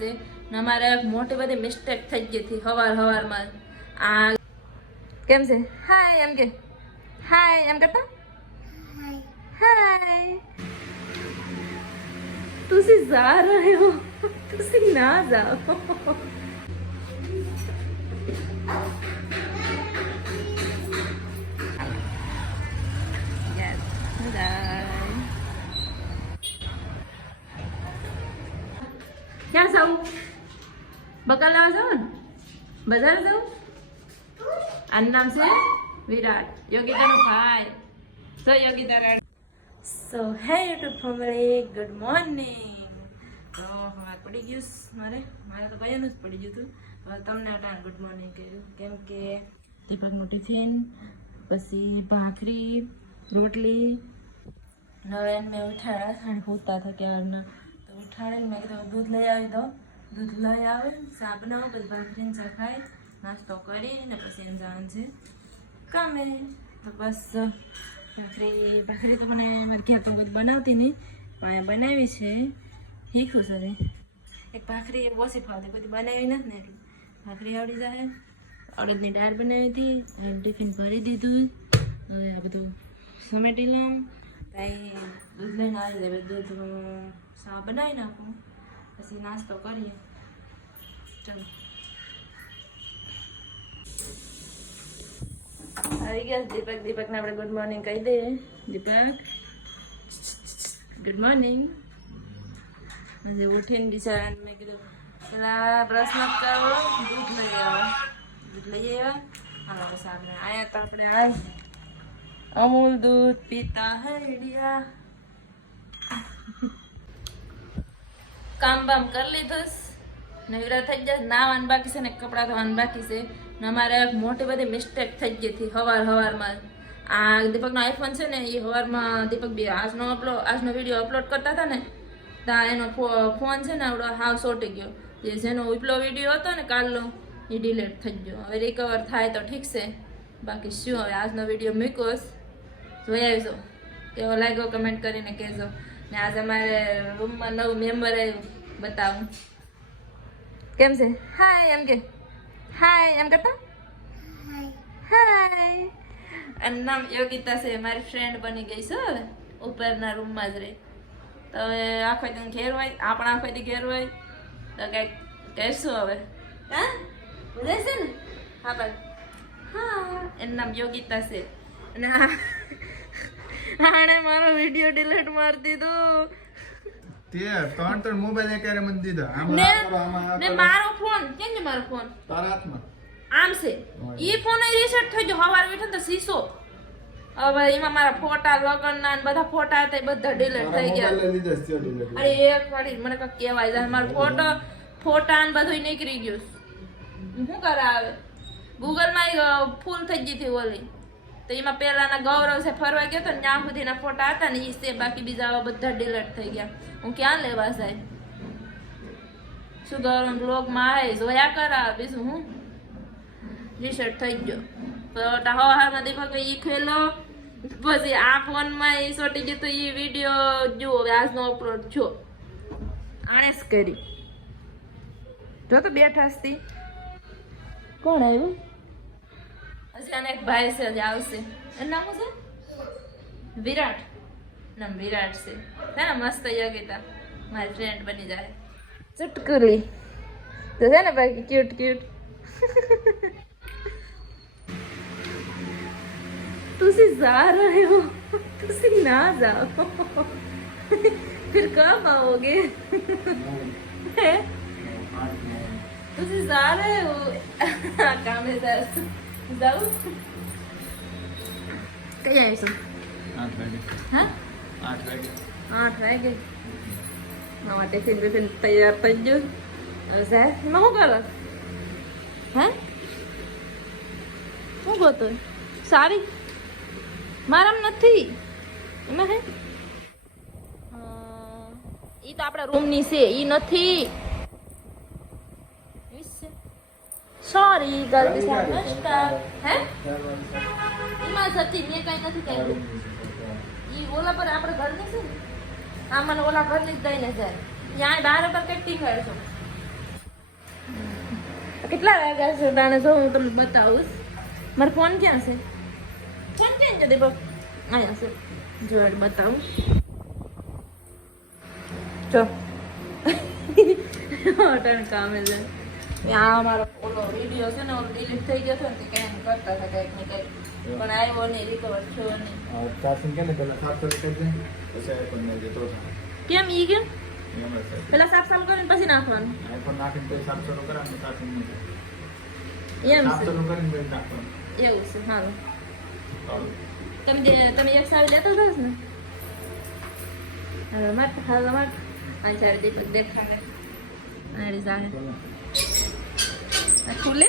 છે ને અમારે એક મોટી બધી મિસ્ટેક થઈ ગઈ હતી હવારમાં આ કેમ છે હાય એમ કે હાય એમ કરતા हाय तुसी जा रहे हो तुसी ना जाओ yes क्या जाऊँ बकल आ जाओ बाजार जाऊँ आना नाम से विराट योगिता नो भाई So Yogita So hey YouTube family good morning તો હવે પડી ગયું મારે તો કયાનું જ પડી ગયું હતું હવે તમને અટાણ ગુડ મોર્નિંગ કર્યું કેમ કે દીપકનું ટિફિન પછી ભાખરી રોટલી હવે મેં ઉઠાડ્યા સાડી હોતા હતા ક્યારના તો ઉઠાડીને મેં કીધું દૂધ લઈ આવી દો દૂધ લઈ આવે ચા બનાવો પછી ભાખરીને ચા ખાઈ નાસ્તો કરીને પછી એમ જવાનું છે કામે તો બસ ભાખરી તો મને મારી ઘેર તો બધું બનાવતી નહીં પણ બનાવી છે શીખું છે એક ભાખરી ઓછી ફાવતી બધી બનાવી નથી ને એટલે ભાખરી આવડી જાય અડદની દાળ બનાવી હતી ટિફિન ભરી દીધું હવે આ બધું સમેટી લઉં ત્યાં દૂધ લઈને આવી જાય દૂધ ચા બનાવી નાખું પછી નાસ્તો કરીએ ચલો આવી ગયા દીપકને આપણે ગુડ મોર્નિંગ કહી દઈએ દીપક ગુડ મોર્નિંગ આજે ઉઠીને બિચારા મેં કીધું પેલા બ્રશ ન કરો દૂધ લઈ આવ્યા હા બસ આપણે આવ્યા તો આપણે અમૂલ દૂધ પીતા હેડિયા કામ બામ કરી લીધું નવરા થઈ જાય નાવાનું બાકી છે ને કપડાં ધોવાનું બાકી છે ને અમારે એક મોટી બધી મિસ્ટેક થઈ ગઈ હતી હવારમાં આ દીપકનો આઈફોન છે ને એ સવારમાં દીપક બી આજનો વિડીયો અપલોડ કરતા હતા ને ત્યાં એનો ફોન છે ને આવડો હાવ સોટી ગયો જેનો ઉપલો વિડીયો હતો ને કાલનો એ ડિલીટ થઈ ગયો હવે રિકવર થાય તો ઠીક છે બાકી શું હવે આજનો વિડીયો મૂકોસ જોઈ આવીશું કેવો લાગ્યો કમેન્ટ કરીને કહેજો ને આજે અમારે રૂમમાં નવું મેમ્બર આવ્યું બતાવું કેમ છે હાય એમ કે હાય એમ કરતા હાય એનું નામ યોગિતા છે મારી ફ્રેન્ડ બની ગઈ છે હવે ઉપરના રૂમમાં જ રહી તો હવે આખો દી ઘેર હોય આપણા આખો દી ઘેર હોય તો કંઈક કહેશું હવે હા બુજાય છે ને હા ભાઈ હા એનું નામ યોગિતા છે અને આણે મારો વિડીયો ડિલીટ મારી દીધો તે ત્રણ મોબાઈલ એકારે મને દીધો ને મારો ફોન કેમ છે મારો ફોન તારા હાથમાં આમ છે ઈ ફોન રીસેટ થઈ ગયો હવાર બેઠો તો શીશો હવે એમાં મારા ફોટા લગનના ને બધા ફોટા હતા એ બધા ડિલીટ થઈ ગયા અરે એક વાળી મને કઈ કહેવાય જાય મારો ફોટા ને બધું નીકળી ગયું શું કરે આવે ગૂગલ માં ફૂલ થઈ ગઈ હતી ઓલી તો એમાં પેલાના ગૌરવ છે ફરવા ગયો તો ત્યાં સુધીના ફોટા હતા ને એ છે બાકી બીજા બધા ડિલીટ થઈ ગયા હું ક્યાં લેવા જાય શું ગૌરવ બ્લોગમાં આવે જોયા કરા બીજું હું રીસેટ થઈ ગયો તો હવામાં દીપક એ ખેલો પછી આ ફોનમાં એ સોટી ગયો તો એ વિડીયો જુઓ આજનો અપલોડ છો આણે જ કરી જો તો બેઠા હતી કોણ આવ્યું હજી આને એક ભાઈ છે જે આવશે એનું નામ શું છે વિરાટ નામ વિરાટ છે ને મસ્ત યોગિતા મારી ફ્રેન્ડ બની જાય ચુટકુલી તો છે ને ભાઈ ક્યુટ ક્યુટ तुसी जा रहे हो तुसी ना जाओ फिर कब आओगे तुसी जा रहे हो काम है जाओ कहीं आईશું 8 વાગે હા 8 વાગે મારા ટિફિન તૈયાર થઈ ગયું હવે એમાં શું કરો હે શું ગોતો સારી મારામ નથી એમાં હે ઈ તો આપણા રૂમની છે ઈ નથી સોરી ગલતી સે નમસ્કાર હે ઈમાં સતી મેં કઈ નથી કર્યું ઈ ઓલા પર આપણે ઘરની છે આ મને ઓલા ઘરની જ દઈને જાય ત્યાં બહાર પર કેટલી ખર છો કેટલા વાગ્યા છે તાણે જો હું તમને બતાવું. મારો ફોન ક્યાં છે? ફોન ક્યાં છે દીપક? અહીંયા છે. જો એટલે બતાવું. જો અટાણે કામે છે. આ મારો ઓલો વિડીયો છે ને ઓલો ડિલીટ થઈ ગયો હતો ને તે કેમ કરતા હતા કંઈક ને કંઈક પણ આવ્યો નહીં રિકવર થયો નહીં. ચાર્જિંગ કે ને પેલા સાફ કરી દે પછી આઈફોન ને જતો કેમ ઈ કેમ એમ જ પેલા સાફ સાફ કરીને પછી નાખવાનું આઈફોન નાખીને પછી સાફ શરૂ કરાવવાનું ચાર્જિંગ નહીં એમ સાફ છે શરૂ કરીને પછી નાખવાનું એવું છે હાલો સારું. તમે એક સાવી લેતા હતા ને હાલો માટ આ ચાર દીપક દેખાડે આડી જાહે ખુલે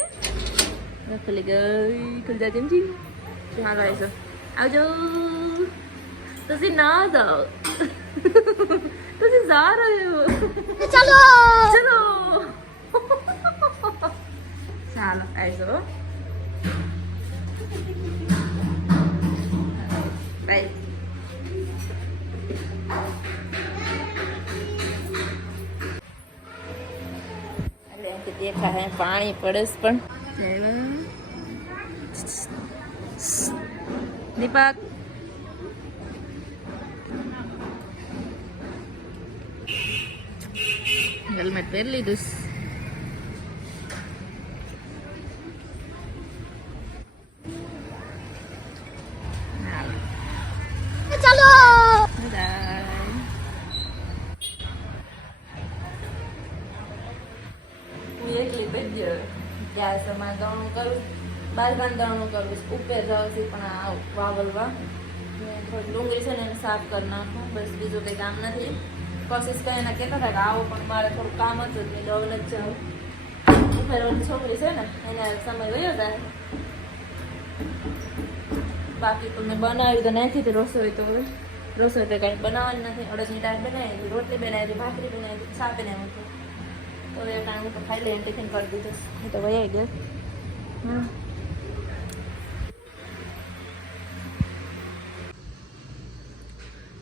ખુલી ગઈ ખુલી જાય તેમ જી હાલો આવીશો આવજો ਤੁਸੀਂ ના જાઓ ਤੁਸੀਂ जा रहे हो चलो चलो ચાલો આવીશો બાય દેખા હે પાણી પડે પણ દીપક હેલ્મેટ પહેરી લીધું ચાલો એકલી બેઠી ગેસમાં દણું કરું બાજબાન દણું કરું ઉપર જવાથી પણ આ વાવલવા થોડી ડુંગળી છે ને એને સાફ કરી નાખું બસ બીજું કંઈ કામ નથી કોશિશ કરીને કહેતા હતા કે આવો પણ મારે થોડું કામ હતું જ નહીં હવે નથી જાઉં ઉપર ઓલી છોકરી છે ને એને સમય વયો જાય બાકી તો મેં બનાવ્યું તો નથી તે રસોઈ તો હવે રસોઈ તો કંઈ બનાવવાની નથી અડદની દાળ બનાવી હતી રોટલી બનાવી હતી ભાખરી બનાવી હતી ચા બનાવ્યું હતું તો એ કારણ હું તો ખાઈ લઈને ટિફિન કરી દીધું એ તો વહી ગયો હા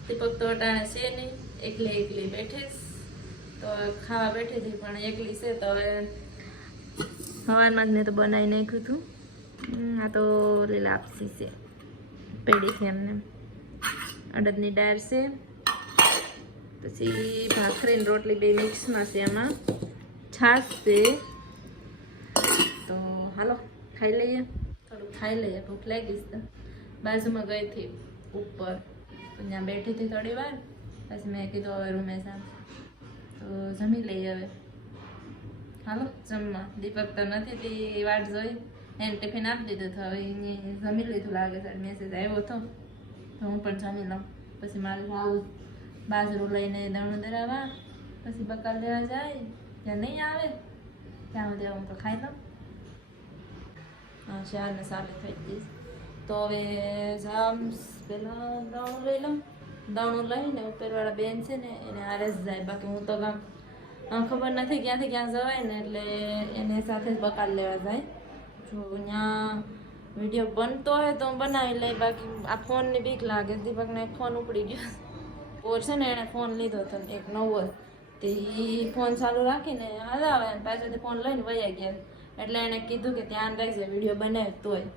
દીપક તો અટાણે છે નહીં એકલી બેઠીશ તો ખાવા બેઠી હતી પણ એકલી છે તો હવે સવારમાં જ મેં તો બનાવી નાખ્યું હતું આ તો લીલા લાપસી છે પેઢી છે એમને અડદની દાળ છે પછી ભાખરી ને રોટલી બે મિક્સમાં છે એમાં છાશ છે તો હાલો ખાઈ લઈએ થોડુંક ખાઈ લઈએ ભૂખ લાગીશ તો બાજુમાં ગઈ હતી ઉપર તો ત્યાં બેઠી હતી થોડી વાર પછી મેં કીધું હવે રૂમે સામ તો જમી લઈએ હવે હાલો જમવા દીપક તો નથી તે વાટ જોઈ એને ટિફિન આપી દીધું તો હવે એને જમી લીધું લાગે છે મેસેજ આવ્યો હતો તો હું પણ જમી લઉં પછી મારે આવું બાજરું લઈને દણું દરાવવા પછી બકાલ લેવા જાય ત્યાં નહીં આવે ત્યાં સુધી હું તો ખાઈ લઉં હા 4 ને 7 થઈ જઈશ તો હવે જામ પહેલાં દણું લઈ લઉં દણું લઈને ઉપરવાળા બેન છે ને એને આરે જ જાય બાકી હું તો ગામ ખબર નથી ક્યાંથી ક્યાં જવાય ને એટલે એને સાથે જ બકાલ લેવા જાય જો ત્યાં વિડીયો બનતો હોય તો હું બનાવી લઈ બાકી આ ફોનની બીક લાગે દીપકને ફોન ઉપડી ગયો ઓર છે ને એણે ફોન લીધો હતો એક નવો તે એ ફોન ચાલુ રાખીને હલાવે અને પાછળથી ફોન લઈને વયા ગયા એટલે એણે કીધું કે ધ્યાન રાખજે વિડીયો બનાવે તોય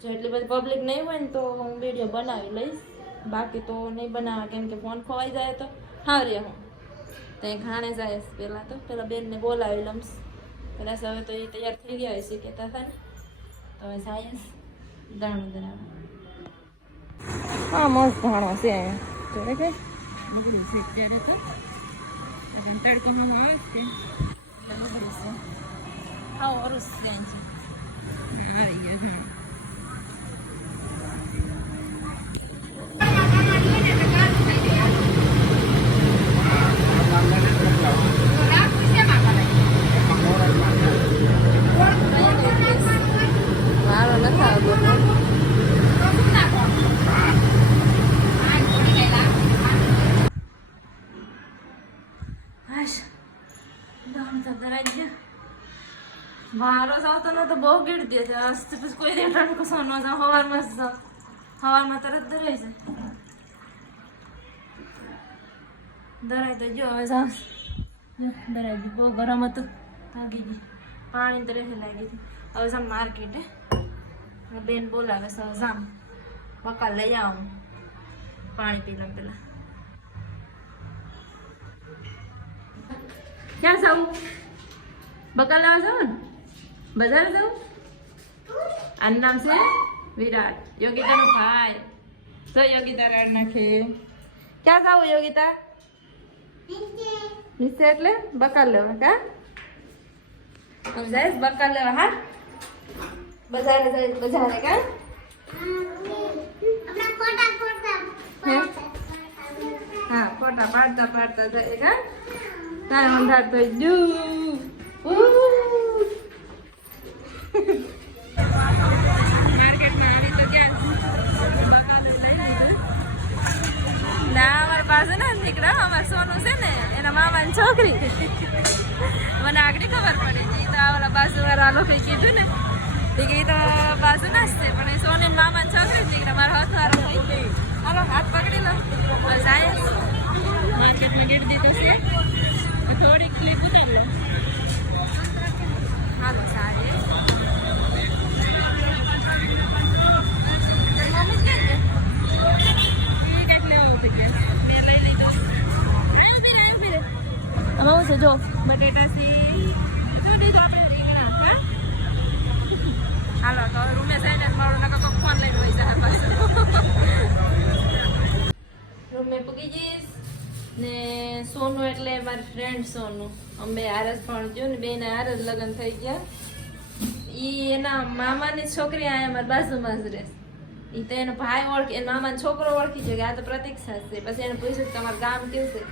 જો એટલી બધી પબ્લિક નહીં હોય ને તો હું વિડીયો બનાવી લઈશ બાકી તો નહીં બનાવે કેમ કે ફોન ખોવાઈ જાય તો હારે હું ત્યાં ખાણે જાય પહેલાં તો પેલા બેનને બોલાવી લમ્સ પેલા હવે તો એ તૈયાર થઈ ગયા હોય છે કહેતા હતા ને તો હવે જાય દાણું ધરાવે હા મસ્ત ભાણો છે અહીંયા જોડે કે બગડું છે અત્યારે તો પણ તડકામાં આવે છે બગડું છે હા ઓરસ ત્યાં છે આવી ગયો હા વારો આવતો ન તો બહુ ગીડતી છે પછી કોઈ દેખાડું કશો ન જાવ હવારમાં તરત ધરાઈ છે ધરાય તો જો હવે જાવ ધરાઈ ગયું બહુ ગરમ હતું થાકી ગઈ પાણી તો રહે લાગી હતી હવે જામ માર્કેટે બેન બોલાવે છે જામ બકાલ લઈ આવું પાણી પી લઉં પેલા ક્યાં જાઉં બકાલ લેવા જાઉં ને બજાર જાઉં આનું નામ છે વિરાટ યોગિતાનો ભાઈ તો યોગિતા રાડ નાખે ક્યાં જાવું યોગિતા નીચે એટલે બકાલ લેવા કા हम जाए बक्का ले हाँ बाजार का हाँ कोटा पाड़ता पाड़ता जाएगा टाइम अंधार तो जू मार्केट में आने तो क्या ना हमारे पास है ना દીકરા અમાર સોનું છે ને એના મામાની છોકરી મને આગળ ખબર પડી તો ઓલા બાજુવાળા લોકોએ કીધું ને એ તો બાજુ ના જ છે પણ એ સોની મામાની છોકરી દીકરા મારો હાથવાળો થઈ હાલો હાથ પકડી લો બસ આયા માર્કેટમાં ગેટ દીધું છે થોડીક ક્લિપ ઉતારી લો હાલો સારી મમ્મી ક્યાં છે એ કંઈક લેવા ઉભી ગયા મેં લઈ લીધો આમાં છે જો બટેટા સી શું દીધું આપણે રીંગણા હા હાલો તો રૂમે જઈને મારું નકા ફોન લઈને વહી જાય પાછું રૂમે પૂગી જઈશ ને સોનું એટલે મારી ફ્રેન્ડ સોનું અમે આરસ પણ જો ને બેને આરસ લગ્ન થઈ ગયા ઈ એના મામાની છોકરી આ અમારી બાજુમાં જ રહે ઈ તો એનો ભાઈ ઓળખી એના મામાનો છોકરો ઓળખી છે કે આ તો પ્રતીક્ષા છે પછી એને પૂછ્યું કે તમારું ગામ કેવું છે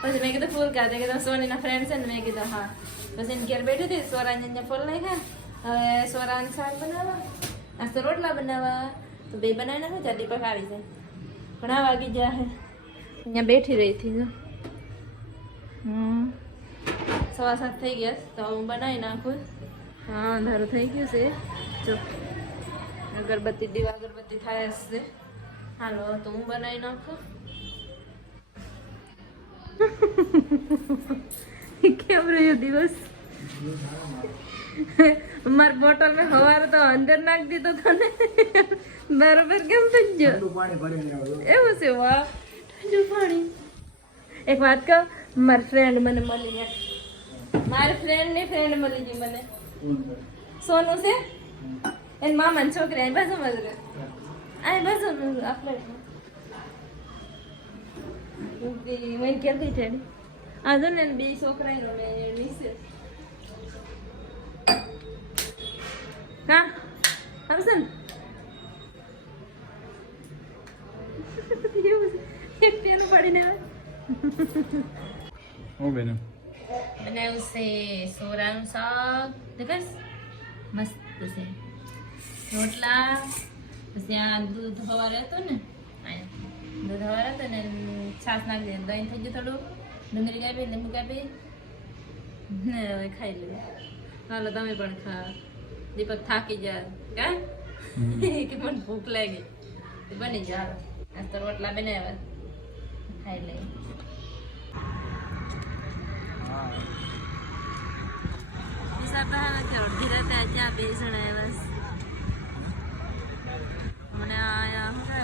પછી મેં કીધું ફૂલ કાઢે કીધું સોનીના ફ્રેન્ડ છે ને મેં કીધું હા પછી એને ઘેર બેઠી હતી સોરાને અહીંયા ફૂલ નાખ્યા હવે સોરાને શાક બનાવવા આજ તો રોટલા બનાવવા તો બે બનાવી નાખો ત્યાં દીપક આવી જાય ઘણા વાગી ગયા હે અહીંયા બેઠી રહી હતી જો 7:15 થઈ ગયા તો હું બનાવી નાખું હા અંધારું થઈ ગયું છે જો અગરબત્તી દીવા અગરબત્તી થાય હશે હાલો તો હું બનાવી નાખું કેમ રહ્યો દિવસ મારી બોટલ મેં હવારે તો અંદર નાખી દીધો તો ને બરોબર કેમ થઈ ગયો એવું છે વાહ ઠંડુ પાણી એક વાત કહું મારી ફ્રેન્ડ મને મળી ગયા મારી ફ્રેન્ડની ફ્રેન્ડ મળી ગઈ મને સોનું છે એની મામાની છોકરી અહીં બાજુમાં જ રહે અહીં બાજુ આપણે મને ક્યાં ગઈ છે આ જો ને બે છોકરા નીચે કા આવશે ને એક પેનું પડીને આવે બેન બનાવ્યું છે સોરાનું શાક દેખાશ મસ્ત છે રોટલા પછી આ દૂધ સવારે હતું ને દૂધ સવારે હતું ને છાશ નાખી દે દહીં થઈ ગયું થોડું ડુંગળી કાપી લીંબુ કાપી ને હવે ખાઈ લઈએ ચાલો તમે પણ ખા દીપક થાકી જાય કા કે મને ભૂખ લાગી બની જાય આજ તો રોટલા બનાવ્યા ખાઈ લઈએ અડધી રાતે ત્યાં 2 જણા બસ મને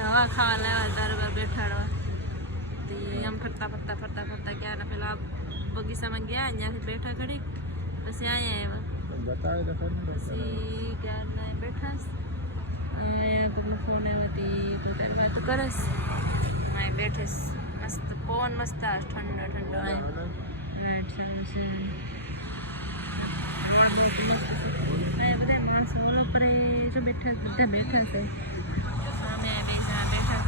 હવા ખાવા લાવ્યા તારે બાર બેઠાડવા આમ ફરતા ફરતા ફરતા ફરતા ક્યારે પેલા બગીચામાં ગયા ત્યાંથી બેઠા ઘડી પછી અહીંયા આવ્યા પછી ક્યારના બેઠા બધું ફોન એમાંથી પોતાની વાતો કરસ અહીં બેઠેસ મસ્ત પવન મસ્ત ઠંડો ઠંડો બધા માણસો ઓલો પર જો બેઠા બધા બેઠા છે સામે 2 જણા બેઠા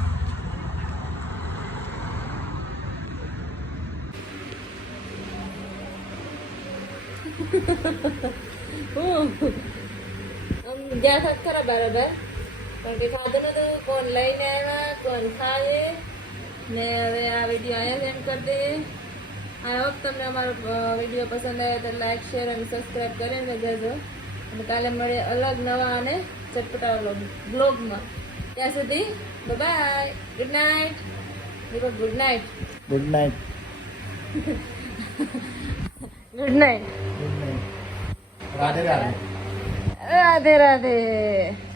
ગયા થાક ખરા બરાબર પણ કે ખાધું નતું કોણ લઈને આવ્યા કોણ ખાય ને હવે આ વિડીયો અહીંયા એન્ડ કરી દે આઈ હોપ તમને અમારો વિડીયો પસંદ આવ્યો તો લાઈક શેર અને સબસ્ક્રાઈબ કરીને જજો અને કાલે મળીએ અલગ નવા અને ચટપટા બ્લોગમાં ત્યાં સુધી bye good night good night good night good night Radhe Radhe. Radhe Radhe.